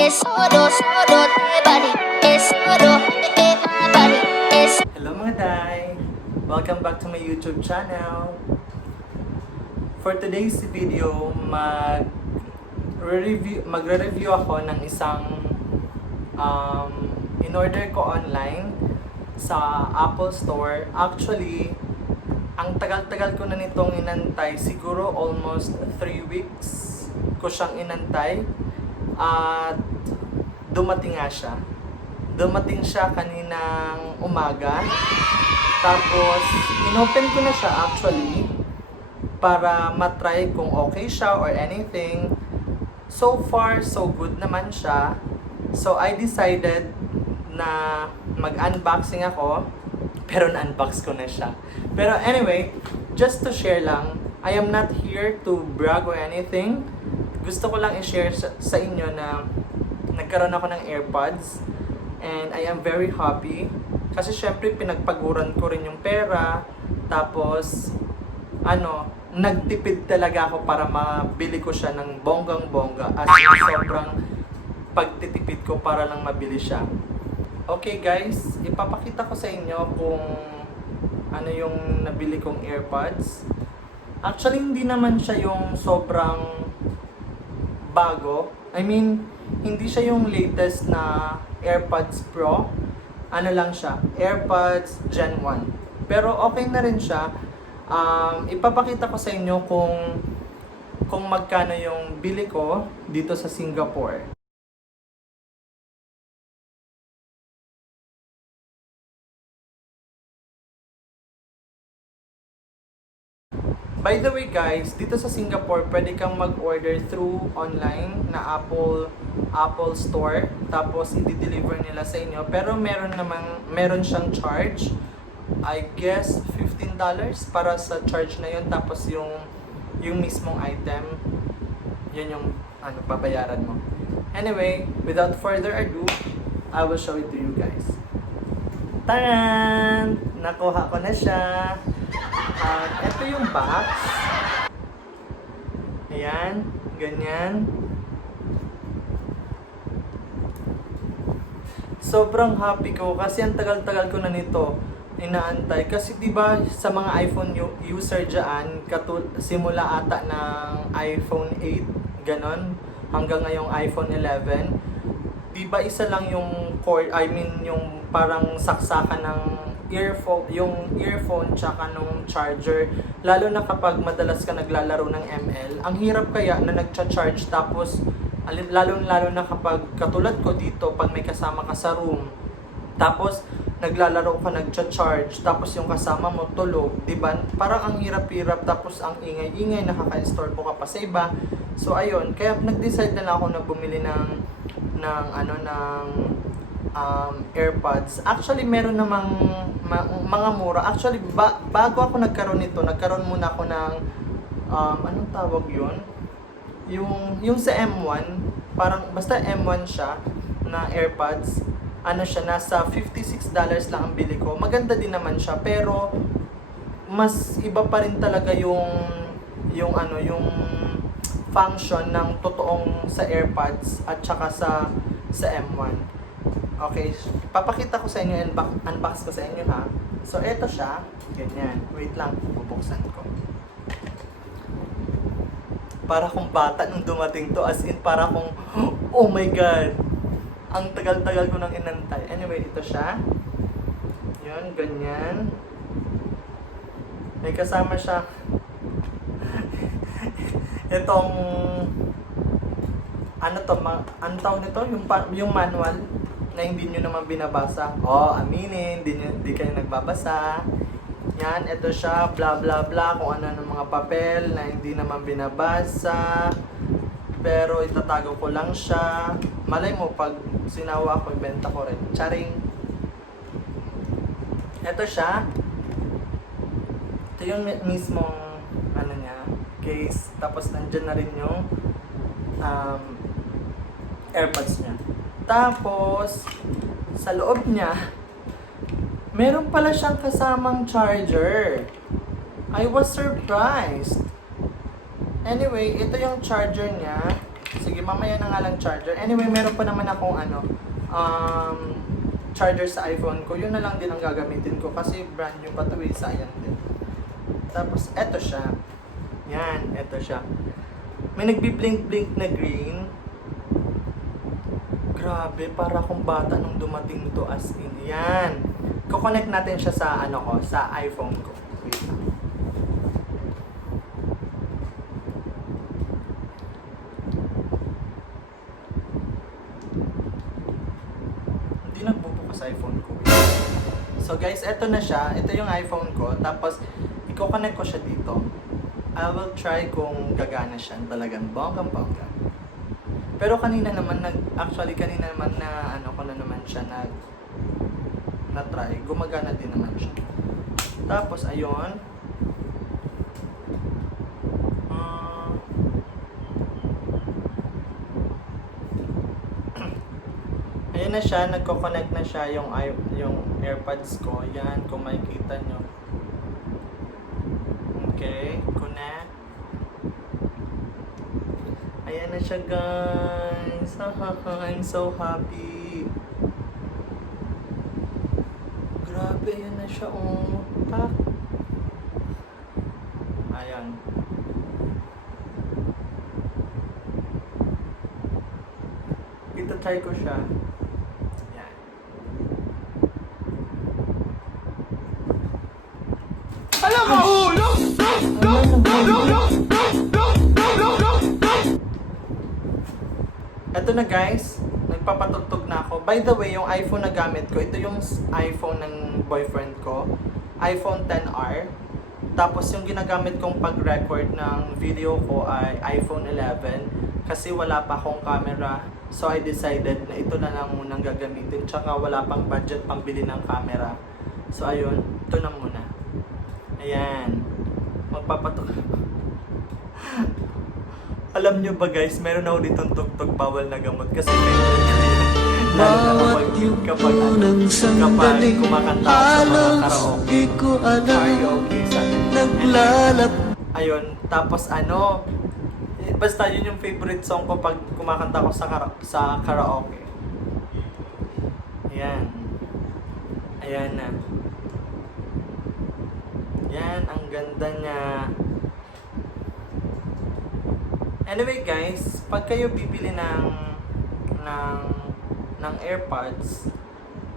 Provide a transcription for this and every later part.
Hello mga day! Welcome back to my YouTube channel. For today's video, magre-review ako ng isang in-order ko online sa Apple Store. Actually, ang tagal-tagal ko na nitong inantay, siguro almost 3 weeks ko siyang inantay at dumating nga siya. Dumating siya kaninang umaga. Tapos, inopen ko na siya actually para matry kung okay siya or anything. So far, so good naman siya. So, I decided na mag-unboxing ako. Pero na-unbox ko na siya. Pero anyway, just to share lang, I am not here to brag or anything. Gusto ko lang i-share sa inyo na nagkaroon ako ng Airpods. And I am very happy. Kasi syempre pinagpaguran ko rin yung pera. Tapos, nagtipid talaga ako para mabili ko siya ng bonggang-bongga. As in, sobrang pagtitipid ko para lang mabili siya. Okay guys, ipapakita ko sa inyo kung ano yung nabili kong Airpods. Actually, hindi naman siya yung sobrang bago. I mean, hindi siya yung latest na AirPods Pro. Ano lang siya, AirPods Gen 1. Pero okay na rin siya. Ipapakita ko sa inyo kung magkano yung bili ko dito sa Singapore. By the way guys, dito sa Singapore, pwede kang mag-order through online na Apple Store. Tapos, i-deliver nila sa inyo. Pero meron siyang charge. I guess, $15 para sa charge na yun. Tapos, yung mismong item, yun yung babayaran mo. Anyway, without further ado, I will show it to you guys. Taran! Nakuha ko na siya. Ito yung box. Ayan, ganyan. Sobrang happy ko kasi ang tagal-tagal ko na nito inaantay. Kasi diba sa mga iPhone user dyan, simula ata ng iPhone 8, ganon, hanggang ngayong iPhone 11. Diba isa lang yung cord, yung parang saksakan ng earphone tsaka nung charger, lalo na kapag madalas ka naglalaro ng ML. Ang hirap kaya na nagcha-charge tapos lalo na kapag katulad ko dito, pag may kasama ka sa room tapos naglalaro ka, nagcha-charge tapos yung kasama mo tulog, di ba? Parang ang hirap-hirap tapos ang ingay-ingay, nakaka-istorbo ka pa sa iba. So ayun, kaya nag-decide na lang ako na bumili ng AirPods. Actually, meron namang mga mura. Actually, bago ako nagkaroon muna ako ng anong tawag yun? Yung sa M1, parang basta M1 siya na AirPods. Ano siya, nasa $56 lang ang bili ko. Maganda din naman siya, pero mas iba pa rin talaga yung function ng totoong sa AirPods at saka sa M1. Okay, papakita ko sa inyo, unbox ko sa inyo ha. So, eto siya. Ganyan. Wait lang, bubuksan ko. Para kung bata nung dumating to, as in para kung, oh my God! Ang tagal-tagal ko nang inantay. Anyway, ito siya. Yun, ganyan. May kasama siya. Itong, ano tawag nito? Yung manual na hindi nyo naman binabasa. Aminin, hindi kayo nagbabasa. Yan, ito siya, bla bla bla, kung ano ng mga papel na hindi naman binabasa. Pero itatago ko lang siya. Malay mo, pag sinawa ko, ibenta ko rin. Charing! Ito siya. Ito yung mismong, case. Tapos nandyan na rin yung AirPods niya. Tapos, sa loob niya, meron pala siyang kasamang charger. I was surprised. Anyway, ito yung charger niya. sige, mamaya na nga lang charger. Anyway, meron pa naman akong charger sa iPhone ko. Yun na lang din ang gagamitin ko kasi brand new pa to eh, sayang din. Tapos, eto siya. Yan, eto siya. May nagbi-blink-blink na green. Grabe, para akong bata nung dumating nito as in. Yan. Ko-connect natin siya sa sa iPhone ko. Wait lang. Hindi nagbubukas sa iPhone ko. So guys, eto na siya. Ito yung iPhone ko. Tapos, i-connect ko siya dito. I will try kung gagana siya. Talagang bonggang-bongga. Pero kanina naman, kanina naman na ko na naman siya na-try. Gumagana din naman siya. Tapos, ayun. Ayun na siya, nagko-connect na siya yung AirPods ko. Yan, kung makikita nyo. Okay, connect. Ayan na siya, guys. I'm so happy. Grabe, ayan na siya, oh. Pak. Ayan. Ito-try ko siya. Ayan. Alam mo! Ito na guys, nagpapatugtog na ako. By the way, yung iPhone na gamit ko, ito yung iPhone ng boyfriend ko. iPhone XR. Tapos yung ginagamit kong pag-record ng video ko ay iPhone 11. Kasi wala pa akong camera. So I decided na ito na lang munang gagamitin. Tsaka wala pang budget pang bili ng camera. So ayun, ito na muna. Ayan. Magpapatugtog. Alam nyo ba guys, meron ako ditong tugtog bawal na gamot kasi favorite ko yun. Lalo na kapag kumakanta ako sa mga karaoke sa ayun, tapos basta yun yung favorite song ko pag kumakanta ako sa karaoke. Ayan. Ayan na. Yan, ang ganda niya. Anyway guys, pag kayo bibili ng AirPods,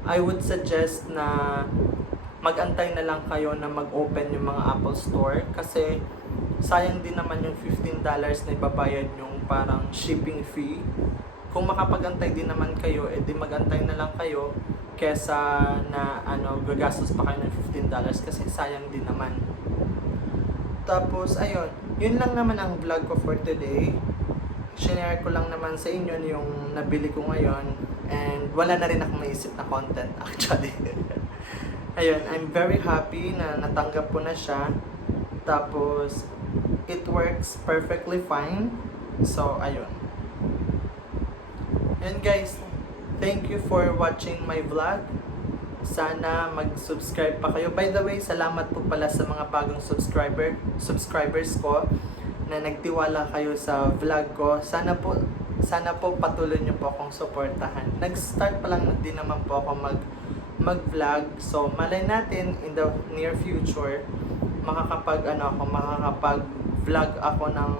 I would suggest na mag-antay na lang kayo na mag-open yung mga Apple Store kasi sayang din naman yung $15 na ibabayad yung parang shipping fee. Kung makapag-antay din naman kayo, edi mag-antay na lang kayo kesa na gagastos pa kayo ng $15 kasi sayang din naman. Tapos, ayun. Yun lang naman ang vlog ko for today. Shinare ko lang naman sa inyo yung nabili ko ngayon. And wala na rin akong maisip na content actually. Ayun, I'm very happy na natanggap ko na siya. Tapos, it works perfectly fine. So, ayun. And guys, thank you for watching my vlog. Sana mag-subscribe pa kayo. By the way, salamat po pala sa mga bagong subscribers ko na nagtiwala kayo sa vlog ko. Sana po patuloy niyo po akong suportahan. Nag-start pa lang din naman po ako mag-vlog. So, malay natin in the near future makakapag-vlog ako ng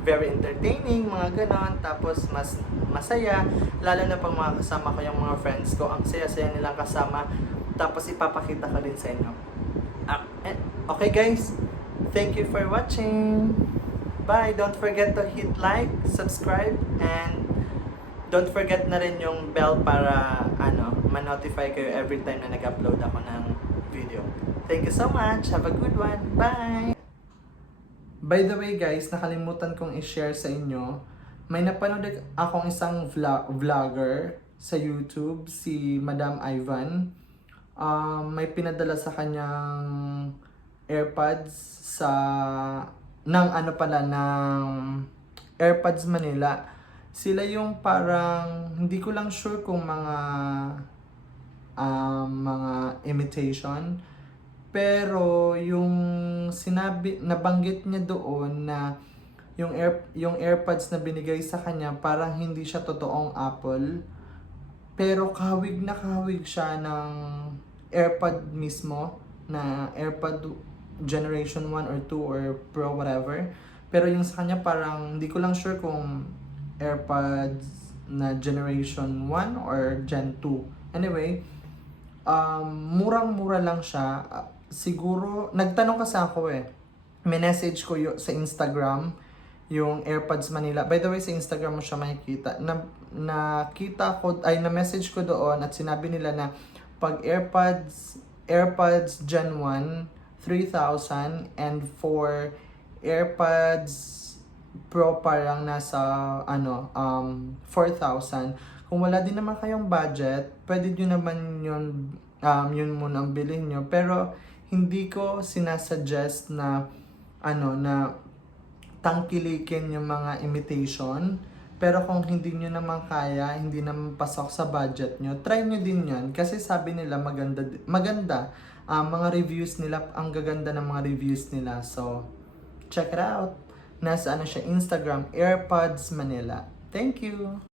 very entertaining, mga ganon, tapos mas masaya, lalo na pag mga kasama ko yung mga friends ko, ang saya-saya nilang kasama, tapos ipapakita ko din sa inyo. Okay guys, thank you for watching. Bye! Don't forget to hit like, subscribe, and don't forget na rin yung bell para ma-notify kayo every time na nag-upload ako ng video. Thank you so much. Have a good one. Bye! By the way guys, nakalimutan kong i-share sa inyo. May napanood akong isang vlogger sa YouTube, si Madam Ivan. May pinadala sa kanyang AirPods ng AirPods Manila. Sila yung parang, hindi ko lang sure kung mga imitation. Pero yung nabanggit niya doon na yung AirPods na binigay sa kanya, parang hindi siya totoong Apple. Pero kahawig siya ng AirPod mismo, na AirPod Generation 1 or 2 or Pro, whatever. Pero yung sa kanya parang, hindi ko lang sure kung AirPods na Generation 1 or Gen 2. Anyway, murang-mura lang siya. Siguro, nagtanong kasi ako eh. May message ko sa Instagram, yung AirPods Manila. By the way, sa Instagram mo siya makikita. Nakita ko, ay na-message ko doon at sinabi nila na pag AirPods Gen 1, 3,000, and for AirPods Pro parang nasa 4,000. Kung wala din naman kayong budget, pwede nyo naman yun muna ang bilhin nyo. Pero hindi ko sinasuggest na na tangkilikin yung mga imitation. Pero kung hindi nyo naman kaya, hindi naman pasok sa budget nyo, try nyo din yun. Kasi sabi nila maganda. Mga reviews nila, ang gaganda ng mga reviews nila. So, check it out. Nasa siya, Instagram, AirPods Manila. Thank you!